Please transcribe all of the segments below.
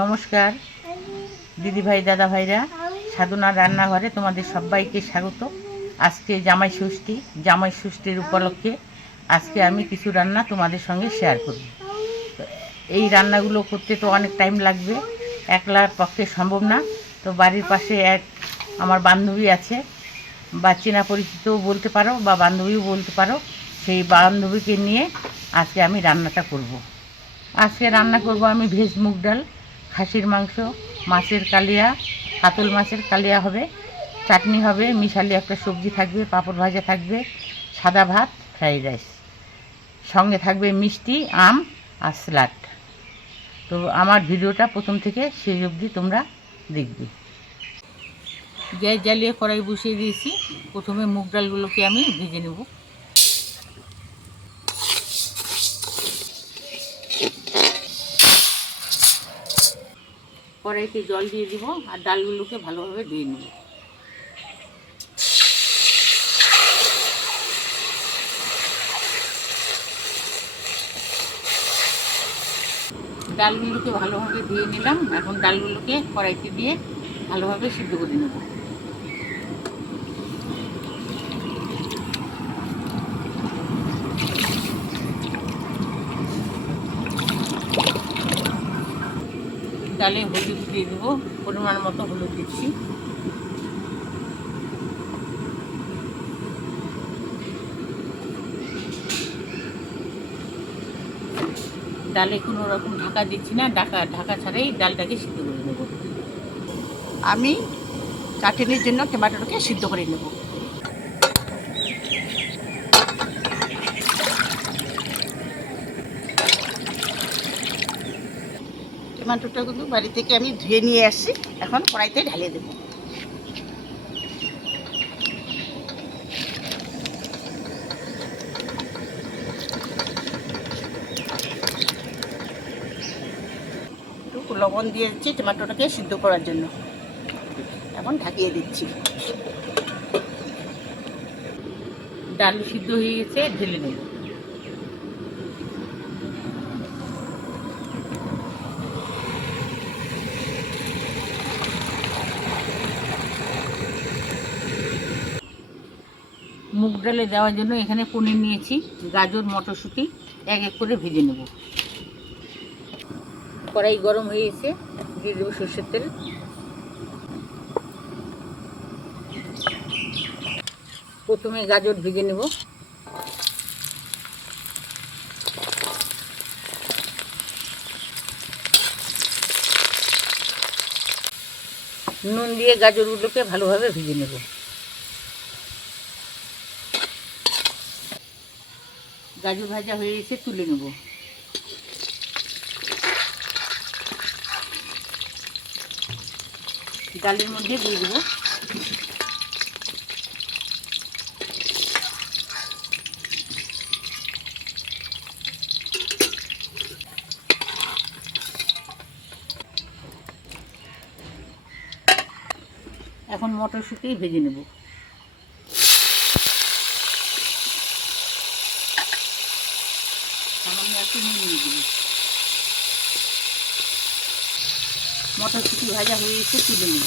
নমস্কার দিদিভাই দাদা ভাইরা, সাধনার রান্নাঘরে তোমাদের সবাইকে স্বাগত। আজকে জামাই ষষ্ঠীর উপলক্ষে আজকে আমি কিছু রান্না তোমাদের সঙ্গে শেয়ার করব। এই রান্নাগুলো করতে তো অনেক টাইম লাগবে, একলার পক্ষে সম্ভব না। তো বাড়ির পাশে আমার বান্ধবী আছে, বা চেনা পরিচিতও বলতে পারো বা বান্ধবীও বলতে পারো, সেই বান্ধবীকে নিয়ে আজকে আমি রান্নাটা করব। আজকে রান্না করব আমি ভেজ মুগ ডাল, খাসির মাংস, মাছের কালিয়া, কাতল মাছের কালিয়া হবে, চাটনি হবে, মিশালি একটা সবজি থাকবে, পাঁপড় ভাজা থাকবে, সাদা ভাত, ফ্রাইড রাইস, সঙ্গে থাকবে মিষ্টি, আম আর স্যালাড। তো আমার ভিডিওটা প্রথম থেকে শেষ অবধি তোমরা দেখবে। গ্যাস জ্বালিয়ে কড়াই বসিয়ে দিয়েছি। প্রথমে মুগ ডালগুলোকে আমি ভেজে নেব। কড়াইতে জল দিয়ে দিব আর ডালগুলোকে ভালোভাবে ধুয়ে নেব। ডালগুলোকে ভালোভাবে ধুয়ে নিলাম। এখন ডালগুলোকে কড়াইতে দিয়ে ভালোভাবে সিদ্ধ করে নেব। ডালে হলুদ দিয়ে দেবো, পরিমাণ মতো হলুদ দিচ্ছি। ডালে কোনো রকম ঢাকা দিচ্ছি না, ঢাকা ছাড়াই ডালটাকে সিদ্ধ করে নেব। আমি চাটনির জন্য টমেটোটাকে সিদ্ধ করে নেব। টমেটোটা কিন্তু বাড়ি থেকে আমি ধুয়ে নিয়ে আসছি, এখন কড়াইতে ঢালিয়ে দেব। একটু লবণ দিয়ে দিচ্ছি টমেটোটাকে সিদ্ধ করার জন্য, এখন ঢাকিয়ে দিচ্ছি। ডাল সিদ্ধ হয়ে গেছে, ঢেলে নেব। মুগ ডালে দেওয়ার জন্য এখানে পনির নিয়েছি, গাজর, মটরশুঁটি এক এক করে ভেজে নেব। কড়াই গরম হয়ে গেছে, দিয়ে দেবো সরষের তেল। প্রথমে গাজর ভেজে নেব। নুন দিয়ে গাজরগুলোকে ভালোভাবে ভেজে নেব। গাজর ভাজা হয়ে গেছে, তুলে নেব। ডালের মধ্যে দিয়ে দেবো। এখন মটরশুঁটি ভেজে নেব। সামান্য একটু নুন দিয়ে দেবো। মটরশুঁটি ভাজা হয়ে গেছে, তুলে নেব।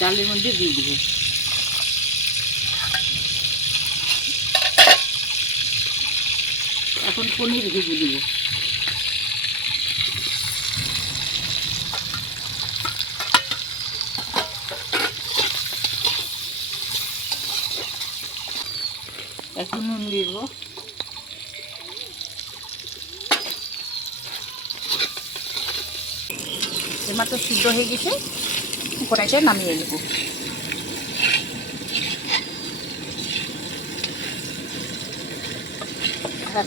ডালের মধ্যে দিয়ে দেবো। এখন পনির ভেজে দেব। এখন নুন দিয়ে দেবো। টমেটো সিদ্ধ হয়ে গেছে, কড়াইতে নামিয়ে নেব।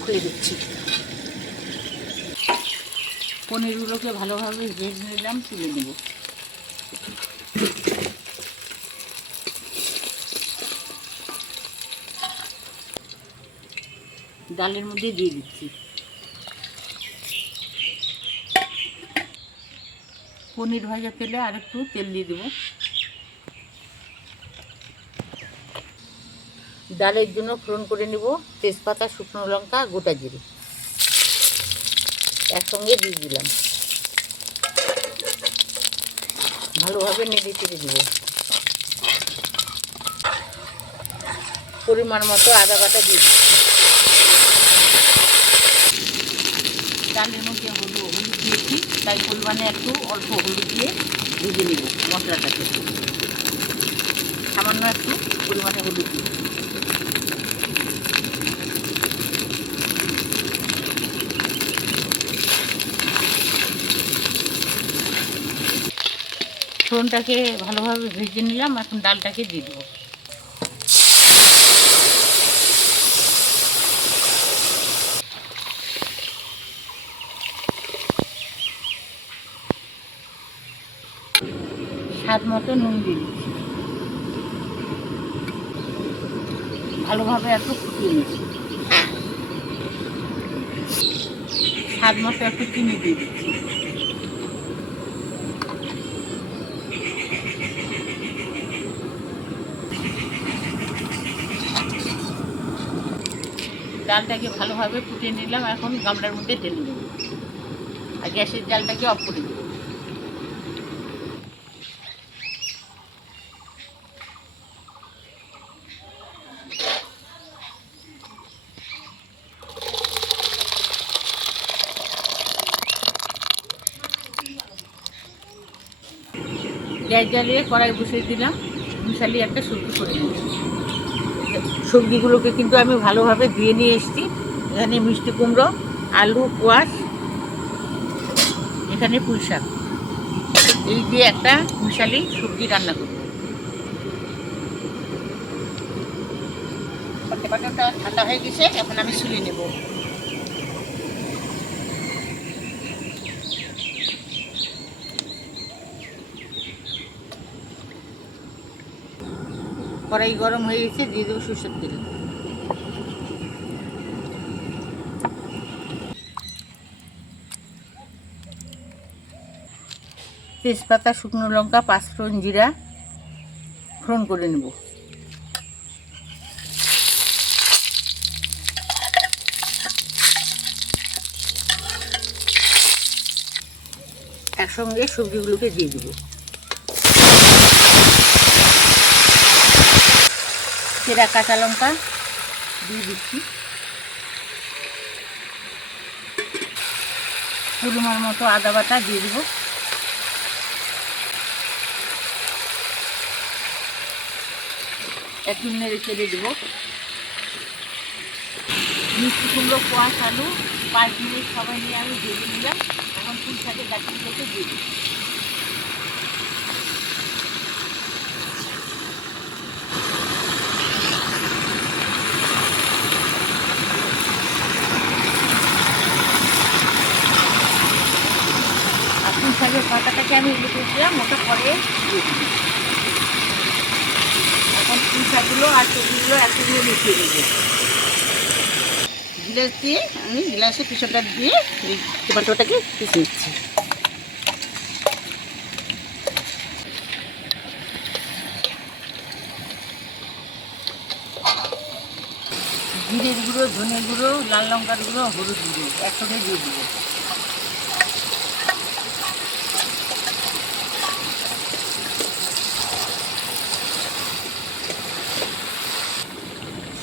খুলে দিচ্ছি। পনিরগুলোকে ভালোভাবে ভেজে নিলাম, তুলে নেব। ডালের মধ্যে দিয়ে দিচ্ছি। পনির ভাজা তেলে আর একটু তেল দিয়ে দেবো। ডালের জন্য ফোড়ন করে নেব তেজপাতা, শুকনো লঙ্কা, গোটা জিরে একসঙ্গে দিয়ে দিলাম। ভালোভাবে নেড়ে চেড়ে দেব। পরিমাণ মতো আদা বাটা দিয়ে দিচ্ছি। ডালের মধ্যে হলুদ দিয়েছি, তাই পরিমাণে একটু অল্প হলুদ দিয়ে ভেজে নেব মশলাটাকে। সামান্য একটু পরিমাণে হলুদ দিয়ে ফোড়নটাকে ভালোভাবে ভেজে নিলাম। এখন ডালটাকে দিয়ে দেবো। স্বাদ মতো নুন দিয়ে দিচ্ছি। ভালোভাবে একটু ফুটিয়ে নিচ্ছি। স্বাদ মতো একটু চিনি দিয়ে দিচ্ছি। ডালটাকে ভালোভাবে ফুটিয়ে নিলাম। এখন গামলার মধ্যে ঢেলে দেবো আর গ্যাসের জালটাকে অফ করে দেবো। গ্যাস জ্বালিয়ে কড়াই বসিয়ে দিলাম। মিশালি একটা সবজি করে নিয়েছি। সবজিগুলোকে কিন্তু আমি ভালোভাবে ধুয়ে নিয়ে এসেছি। এখানে মিষ্টি কুমড়ো, আলু, কোয়াশ, এখানে পুঁই শাক, এই দিয়ে একটা মিশালি সবজি রান্না করব। বাটাটা ঠান্ডা হয়ে গেছে, এখন আমি ছুলে নেব। কড়াই গরম হয়ে গেছে, দিয়ে দেবো সরষের তেল। তেজপাতা, শুকনো লঙ্কা, পাঁচফোড়ন, জিরা ফোড়ন করে নেব। একসঙ্গে সবজিগুলোকে দিয়ে দেবো। চেরা কাঁচা লঙ্কা দিয়ে দিচ্ছি। পরিমাণ মতো আদা বাটা দিয়ে দেবো। একটু নেড়ে চেড়ে দেবো। মিষ্টি কুমড়ো, কোয়াশ, আলু 5 মিনিট সবাই নিয়ে আমি ভেজে নিলাম। এখন পুঁই শাকের গাছগুলোকে দিয়ে দিই। আর পুঁই শাকের পাতাটাকে আমি উল্টে দিলাম, ওটা পরে দিয়ে দিই। এখন পুঁই শাকগুলো আর সবজিগুলো একসঙ্গে মিশিয়ে দেবো। গ্লাস দিয়ে আমি গ্লাসে পিছনটা দিয়ে এই টমেটোটাকে পিষে নিচ্ছি। জিরের গুঁড়ো, ধনে গুঁড়ো, লাল লঙ্কার গুঁড়ো, হলুদ গুঁড়ো একসঙ্গে দিয়ে দেবো।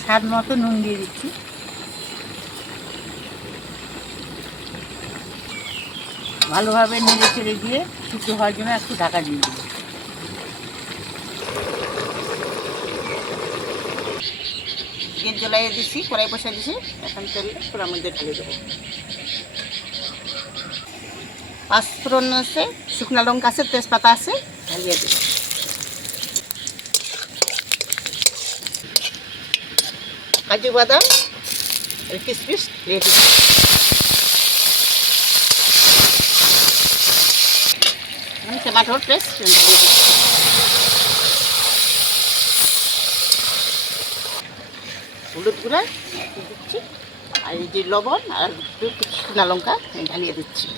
স্বাদ মতো নুন দিয়ে দিচ্ছি। ভালোভাবে নেড়ে চেড়ে দিয়ে সিদ্ধ হওয়ার জন্য একটু ঢাকা দিয়ে দেবো। গ্যাস জ্বালিয়ে দিচ্ছি, কড়াই বসাই দিচ্ছি। এখন তেল কড়ার মধ্যে ঢেলে দেবো। পাঁচফোড়ন আছে, শুকনো লঙ্কা আছে, তেজপাতা আছে, ঢালিয়ে দেবো। কাজু বাদাম আর কিশমিশ দিয়ে দিচ্ছি। আমি টমেটোর পেস্ট দিয়ে দিচ্ছি। হলুদ গুঁড়া দিচ্ছি, আর এই যে লবণ আর একটু শুকনো লঙ্কা ঢালিয়ে দিচ্ছি।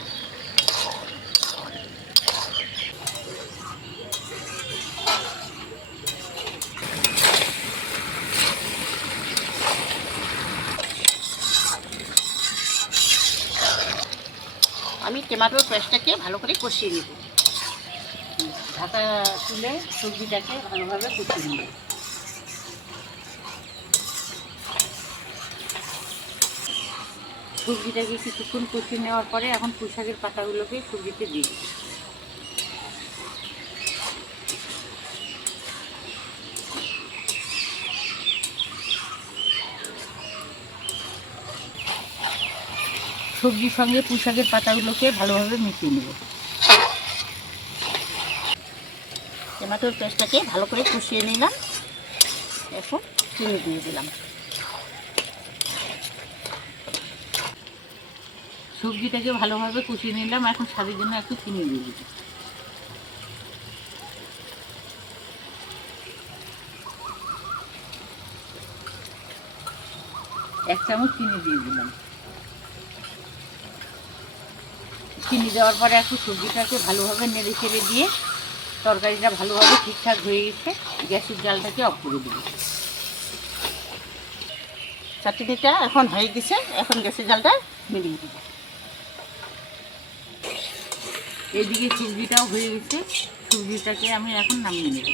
আমি টমেটোর পেস্টটাকে ভালো করে কষিয়ে নেব। ঢাকা তুলে সবজিটাকে ভালোভাবে কষিয়ে নেব। সবজিটাকে কিছুক্ষণ কষিয়ে নেওয়ার পরে এখন পুঁই শাকের পাতাগুলোকে সবজিতে দিই। সবজির সঙ্গে পুঁই শাকের পাতাগুলোকে ভালোভাবে মিশিয়ে নেব। টমেটোর পেস্টটাকে ভালো করে কষিয়ে নিলাম। এখন চিনি দিয়ে দিলাম। সবজিটাকে ভালোভাবে কষিয়ে নিলাম। এখন স্বাদের জন্য একটু চিনি দিয়ে দিই। এক চামচ চিনি দিয়ে দিলাম। চিনি দেওয়ার পরে একটু সবজিটাকে ভালোভাবে নেড়ে চেড়ে দিয়ে তরকারিটা ভালোভাবে ঠিকঠাক হয়ে গেছে, গ্যাসের জালটাকে অফ করে দেব। চাটনিটা এখন হয়ে গেছে, এখন গ্যাসের জালটা মিলিয়ে দেব। এদিকে সবজিটাও হয়ে গেছে, সবজিটাকে আমি এখন নামিয়ে নেব।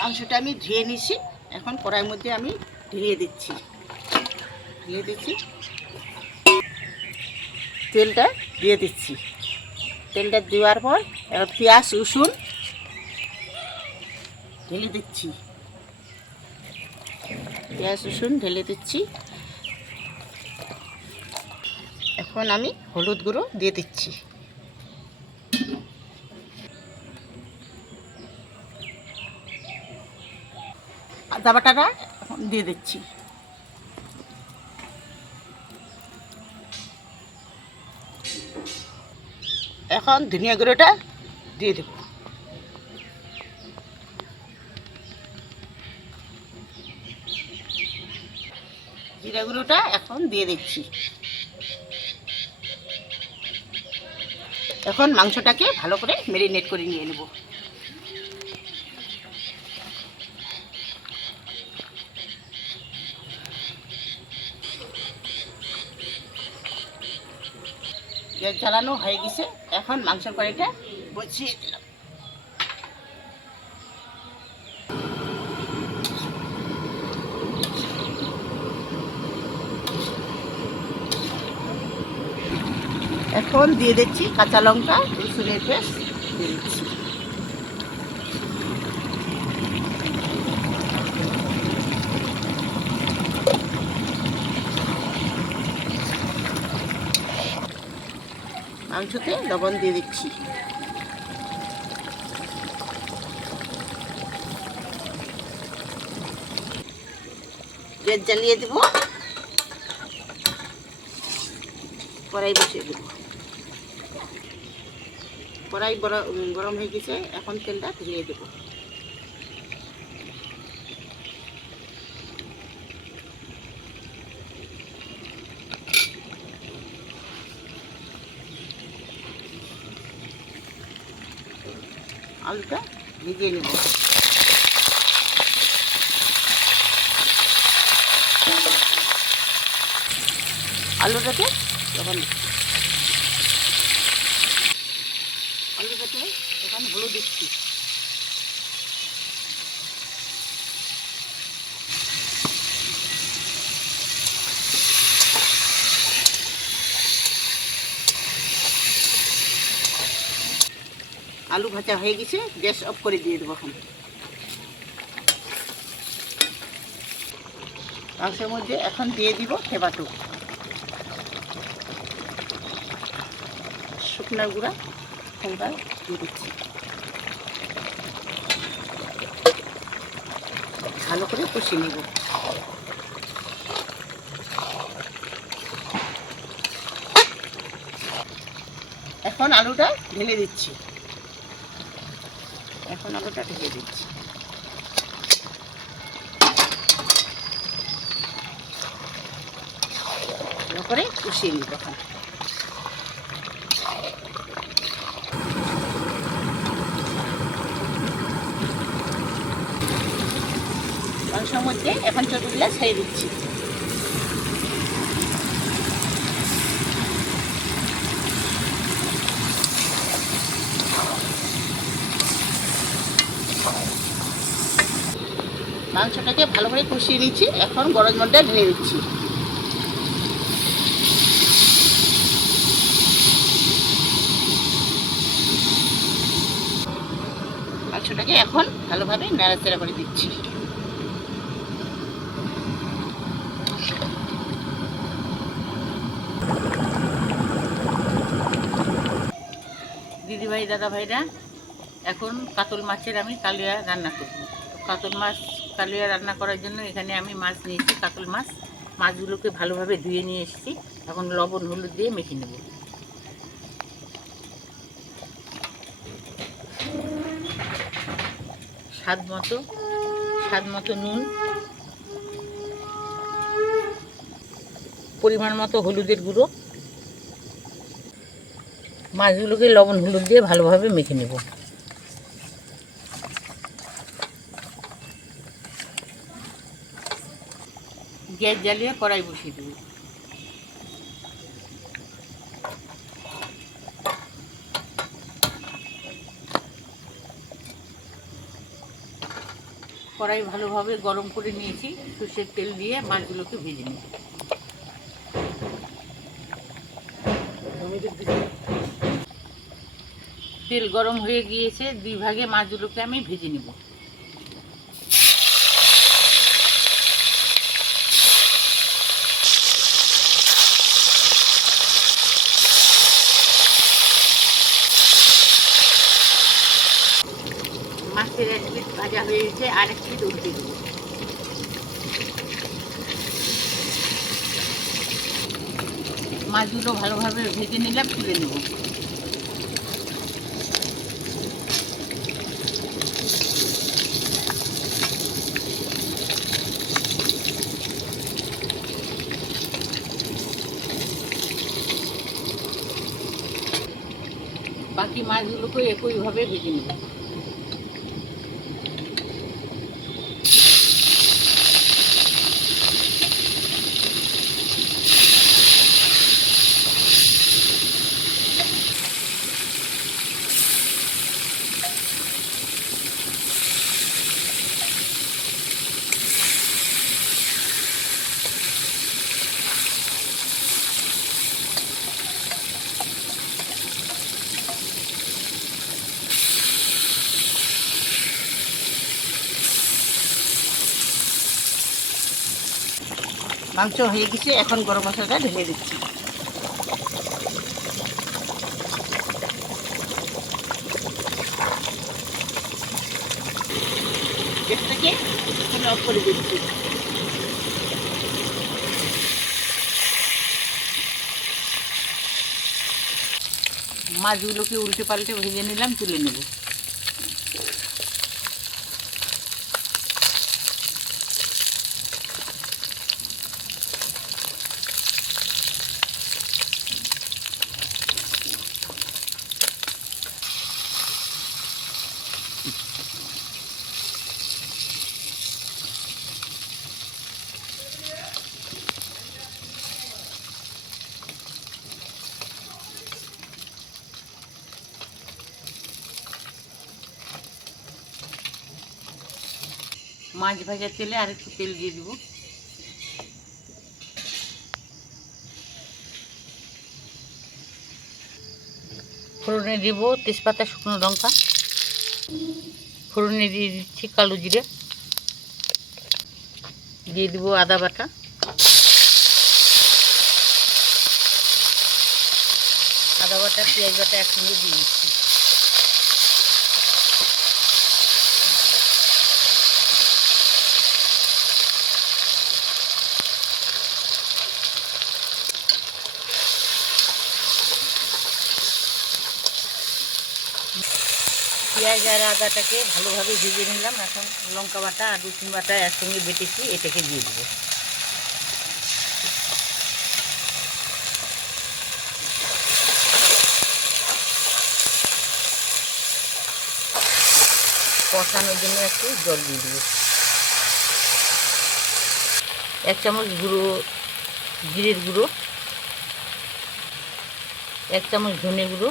মাংসটা আমি ধুয়ে নিছি, এখন কড়াইয়ের মধ্যে আমি ঢেলে দিচ্ছি। তেলটা দিয়ে দিচ্ছি। তেলটা দেওয়ার পর এবার পেঁয়াজ রসুন ঢেলে দিচ্ছি। এখন আমি হলুদ গুঁড়ো দিয়ে দিচ্ছি। আদা বাটাটা এখন দিয়ে দিচ্ছি। এখন ধনিয়া গুঁড়োটা দিয়ে দেব। জিরা গুঁড়োটা এখন দিয়ে দিচ্ছি। এখন মাংসটাকে ভালো করে ম্যারিনেট করে নিয়ে নেব। গ্যাস জ্বালানো হয়ে গেছে, এখন মাংসের কড়াইটা বসিয়ে দিলাম। এখন দিয়ে দিচ্ছি কাঁচা লঙ্কা, রসুনের পেস্ট দিয়ে দিচ্ছি। মাংসতে লবণ দিয়ে দিচ্ছি। গ্যাস জ্বালিয়ে দেব, কড়াই বসিয়ে দেব। কড়াই গরম হয়ে গেছে, এখন তেলটা ঢেলে দেব। আলুটা ভিজিয়ে নেব। আলুটাকে এখন হলুদ দিচ্ছি। আলু ভাজা হয়ে গেছে, গ্যাস অফ করে দিয়ে দেবো। এখন মাংসের মধ্যে এখন দিয়ে দিব টমেটো, শুকনো গুঁড়া লঙ্কা দিয়ে দিচ্ছি। ভালো করে কষিয়ে নেব। এখন আলুটা ঢেলে দিচ্ছি। ভালো করে কষিয়ে নিব। এখন মাংসের মধ্যে এখন চর্বিগুলো ছেড়ে দিচ্ছি। মাংসটাকে ভালো করে কষিয়ে নিচ্ছি। এখন গরম জলটা ঢেলে দিচ্ছি। মাংসটাকে এখন ভালোভাবে নাড়াচাড়া করে দিচ্ছি। দিদিভাই দাদা ভাইরা, এখন কাতল মাছের আমি কালিয়া রান্না করব। কাতল মাছ কালিয়া রান্না করার জন্য এখানে আমি মাছ নিয়েছি, কাতল মাছ। মাছগুলোকে ভালোভাবে ধুয়ে নিয়ে এসেছি। এখন লবণ হলুদ দিয়ে মেখে নেব। স্বাদ মতো নুন, পরিমাণ মতো হলুদের গুঁড়ো। মাছগুলোকে লবণ হলুদ দিয়ে ভালোভাবে মেখে নেব। গ্যাস জ্বালিয়ে কড়াই বসিয়ে দেব। কড়াই ভালোভাবে গরম করে নিয়েছি। সর্ষের তেল দিয়ে মাছগুলোকে ভেজে নেব। তেল গরম হয়ে গিয়েছে, 2 ভাগে মাছগুলোকে আমি ভেজে নেব। মাছের এক পিঠ ভাজা হয়ে গেছে, আরেক পিঠ উল্টে দেবো। মাছগুলো ভালোভাবে ভেজে নিলাম, তুলে নেব। বাকি মাছগুলোকে একইভাবে ভেজে নেব। মাংস হয়ে গেছে, এখন গরম মশলাটা ঢেলে দিচ্ছি। গ্যাসটাকে অফ করে দিচ্ছি। মাছগুলোকে উল্টে পাল্টে ভেজে নিলাম, তুলে নেব। মাছ ভাজার তেলে আরেকটু তেল দিয়ে দিব। ফোড়নে দিব তেজপাতা, শুকনো লঙ্কা। ফোড়নে দিয়ে দিচ্ছি কালো জিরে, দিয়ে দিব আদা বাটা, পেঁয়াজ বাটা একসঙ্গে দিয়ে দিচ্ছি। পেঁয়াজ আর আদাটাকে ভালোভাবে ভেজে নিলাম। এখন লঙ্কা বাটা আর রসুন বাটা একসঙ্গে বেটেছি, এটাকে দিয়ে দেবো। কষানোর জন্য একটু জল দিয়ে দেবো। 1 চামচ গুঁড়ো জিরের গুঁড়ো, 1 চামচ ধনে গুঁড়ো,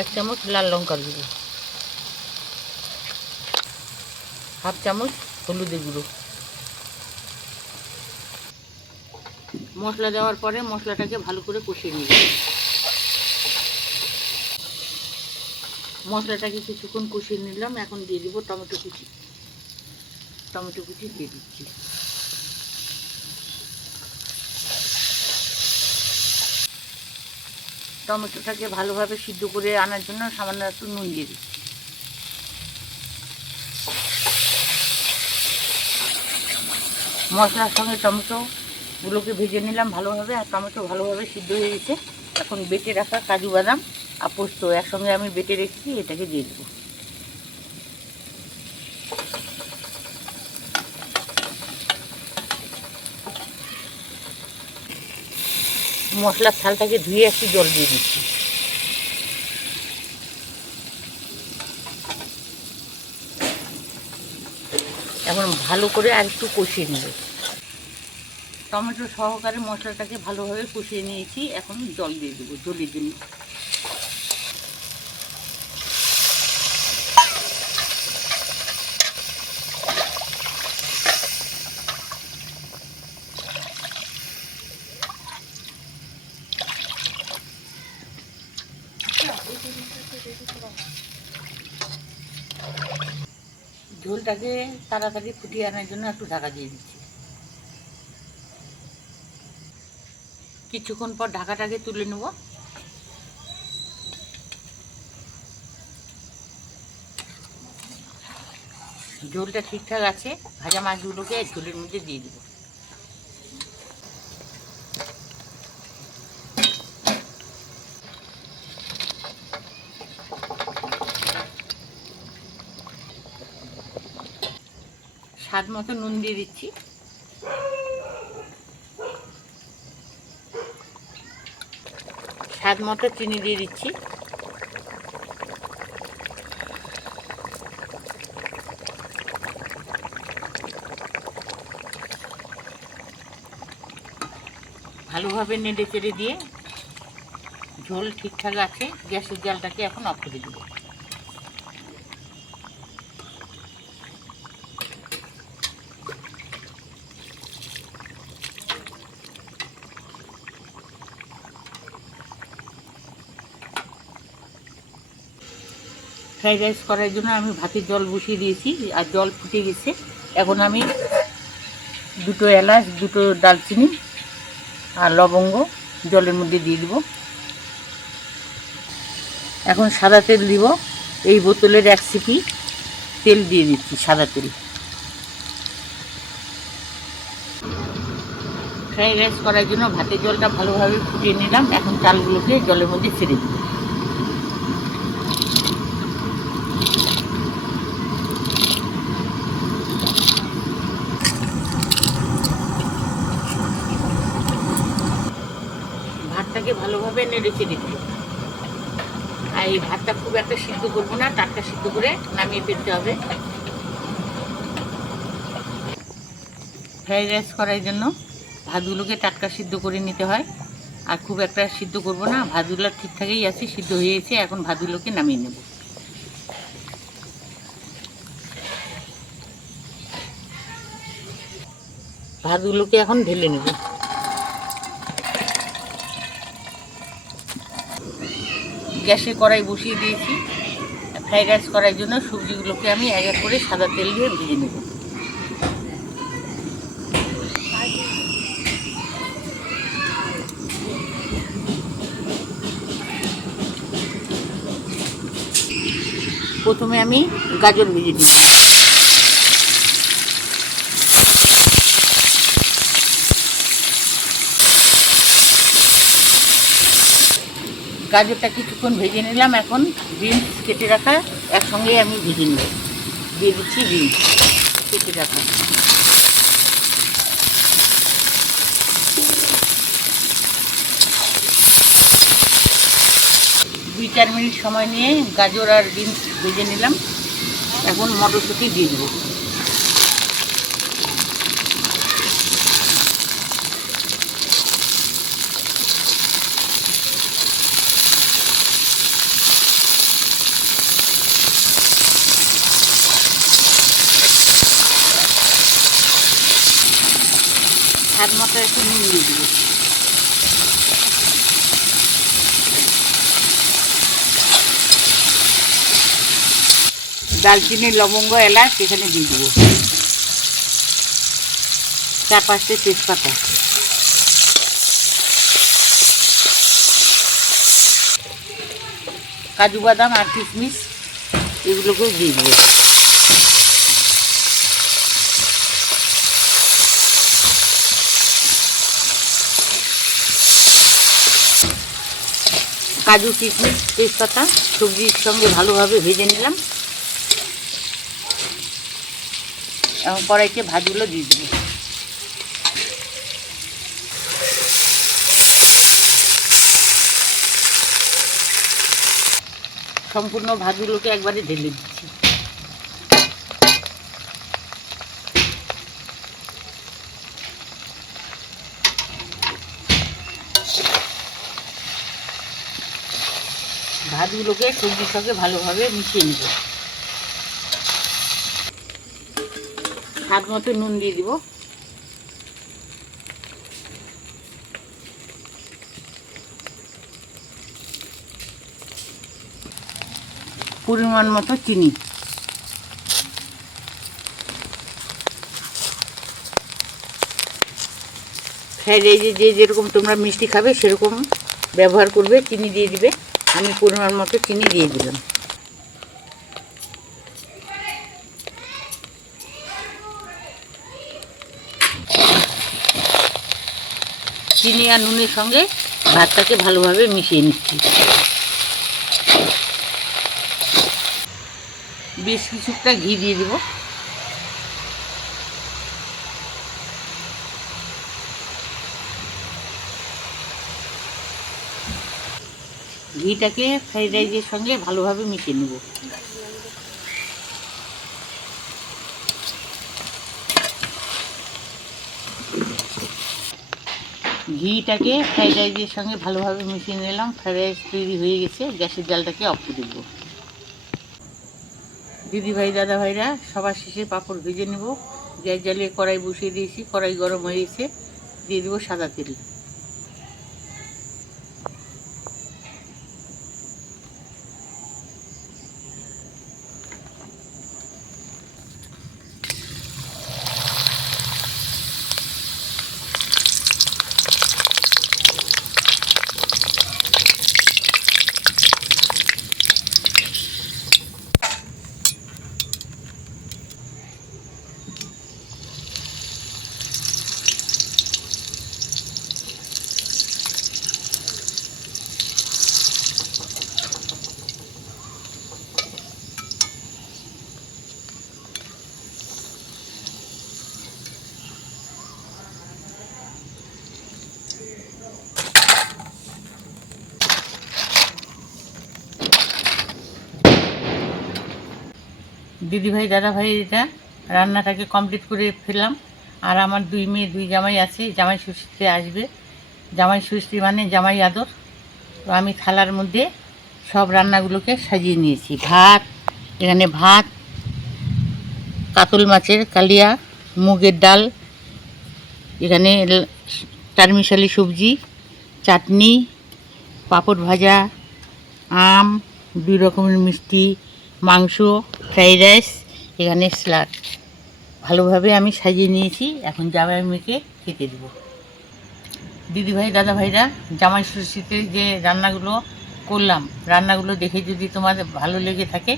1 চামচ লাল লঙ্কার গুঁড়ো, 1/2 চামচ হলুদের গুঁড়ো। মশলা দেওয়ার পরে মশলাটাকে ভালো করে কষিয়ে নিব। মশলাটাকে কিছুক্ষণ কষিয়ে নিলাম। এখন দিয়ে দিব টমেটো কুচি। টমেটো কুচি দিয়ে দিচ্ছি। টমেটোটাকে ভালোভাবে সিদ্ধ করে আনার জন্য সামান্য একটু নুন দিয়ে দিচ্ছি। মশলার সঙ্গে টমেটোগুলোকে ভেজে নিলাম ভালোভাবে, আর টমেটো ভালোভাবে সিদ্ধ হয়ে গেছে। এখন বেটে রাখা কাজু বাদাম আর পোস্ত একসঙ্গে আমি বেটে রেখেছি, এটাকে দিয়ে দেবো। মশলার থালটাকে ধুয়ে একটু জল দিয়ে দিচ্ছি। এখন ভালো করে আর একটু কষিয়ে নেব। টমেটো সহকারে মশলাটাকে ভালোভাবে কষিয়ে নিয়েছি। এখন জল দিয়ে দেবো ঝোলের জন্য। ঝোলটাকে তাড়াতাড়ি ফুটিয়ে আনার জন্য একটু ঢাকা দিয়ে দিচ্ছি। কিছুক্ষণ পর ঢাকাটাকে তুলে নেব। ঝোলটা ঠিকঠাক আছে। ভাজা মাছগুলোকে ঝোলের মধ্যে দিয়ে দেবো। স্বাদ মতো নুন দিয়ে দিচ্ছি। স্বাদ মতো চিনি দিয়ে দিচ্ছি। ভালোভাবে নেড়ে চেড়ে দিয়ে ঝোল ঠিকঠাক আছে। গ্যাসের জালটাকে এখন অফ করে দেবো। ফ্রাইড রাইস করার জন্য আমি ভাতের জল বসিয়ে দিয়েছি, আর জল ফুটে গেছে। এখন আমি 2 এলাচ, 2 দারচিনি আর লবঙ্গ জলের মধ্যে দিয়ে দেবো। এখন সাদা তেল দিব। এই বোতলের 1 সিপি তেল দিয়ে দিচ্ছি, সাদা তেল। ফ্রাইড রাইস করার জন্য ভাতের জলটা ভালোভাবে ফুটিয়ে নিলাম। এখন চালগুলোকে জলের মধ্যে ছেড়ে দিব। ভাতটাকে ভালোভাবে নেড়ে চেড়ে দিব। আর এই ভাতটা খুব একটা সিদ্ধ করবো না, টাটকা সিদ্ধ করে নামিয়ে ফেলতে হবে। ফ্রাইড রাইস করার জন্য ভাতগুলোকে টাটকা সিদ্ধ করে নিতে হয়, আর খুব একটা সিদ্ধ করবো না। ভাতগুলো ঠিকঠাকই আছে, সিদ্ধ হয়ে গেছে। এখন ভাতগুলোকে নামিয়ে নেব। ভাতগুলোকে এখন ঢেলে নেব। গ্যাসে কড়াই বসিয়ে দিয়েছি। ফ্রাইড রাইস করার জন্য সবজিগুলোকে আমি এক এক করে সাদা তেল দিয়ে ভেজে নেব। প্রথমে আমি গাজর ভেজে নিচ্ছি। গাজরটা কিছুক্ষণ ভেজে নিলাম, এখন বিনস কেটে রাখা একসঙ্গেই আমি ভেজে নেব। দিয়ে দিচ্ছি বিনস কেটে রাখা। দুই 4 মিনিট সময় নিয়ে গাজর আর বিনস ভেজে নিলাম। এখন মটরশুঁটি দিয়ে দেবো। স্বাদ মতো একটু নুন দিয়ে দেবো। দালচিনি, লবঙ্গ, এলাচ এখানে দিয়ে দেবো। 4-5টে তেজপাতা। কাজু বাদাম আর কিশমিশ এগুলোকেও দিয়ে দেবো। কাজু, কিশমিশ, তেজপাতা সবজির সঙ্গে ভালোভাবে ভেজে নিলাম। এখন কড়াইতে ভাতগুলো দিয়ে দেবো। সম্পূর্ণ ভাতগুলোকে একবারে ঢেলে দিচ্ছি। ভাতগুলোকে সবজির সঙ্গে ভালোভাবে মিশিয়ে নেব। স্বাদ মতো নুন দিয়ে দিব। পরিমাণ মতো চিনি। ফ্রাইড রাইসে যে যেরকম তোমরা মিষ্টি খাবে সেরকম ব্যবহার করবে, চিনি দিয়ে দিবে। আমি পরিমাণ মতো চিনি দিয়ে দিলাম। চিনি আর নুনের সঙ্গে ভাতটাকে ভালোভাবে মিশিয়ে নিচ্ছি। বেশ কিছুটা ঘি দিয়ে দেব। ঘিটাকে ফ্রাইড রাইসের সঙ্গে ভালোভাবে মিশিয়ে নেব। ঘিটাকে ফ্রাইড রাইসের সঙ্গে ভালোভাবে মিশিয়ে নিলাম। ফ্রাইড রাইস তৈরি হয়ে গেছে। গ্যাসের জালটাকে অফ করে দেবো। দিদিভাই দাদাভাইরা সবার শেষে পাঁপড় ভেজে নেব। গ্যাস জ্বালিয়ে কড়াই বসিয়ে দিয়েছি। কড়াই গরম হয়ে গেছে, দিয়ে দেবো সাদা তেল। দিদিভাই দাদাভাই এটা রান্নাটাকে কমপ্লিট করে ফেললাম। আর আমার 2 মেয়ে 2 জামাই আছে। জামাই ষষ্ঠীতে আসবে। জামাই ষষ্ঠী মানে জামাই আদর। তো আমি থালার মধ্যে সব রান্নাগুলোকে সাজিয়ে নিয়েছি। এখানে ভাত, কাতল মাছের কালিয়া, মুগের ডাল, এখানে টারমিশালি সবজি, চাটনি, পাঁপড় ভাজা, আম, 2 রকমের মিষ্টি, মাংস, ফ্রাইড রাইস, এখানে স্যালাড। ভালোভাবে আমি সাজিয়ে নিয়েছি। এখন জামাই মেয়েকে খেতে দেবো। দিদিভাই দাদাভাইরা জামাই ষষ্ঠীতে যে রান্নাগুলো করলাম, রান্নাগুলো দেখে যদি তোমাদের ভালো লেগে থাকে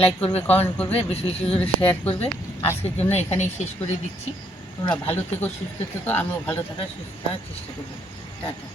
লাইক করবে, কমেন্ট করবে, বেশি বেশি করে শেয়ার করবে। আজকের জন্য এখানেই শেষ করে দিচ্ছি। তোমরা ভালো থেকো, সুস্থ থেকো। আমিও ভালো থাকার, সুস্থ থাকার চেষ্টা করবো। টাটা।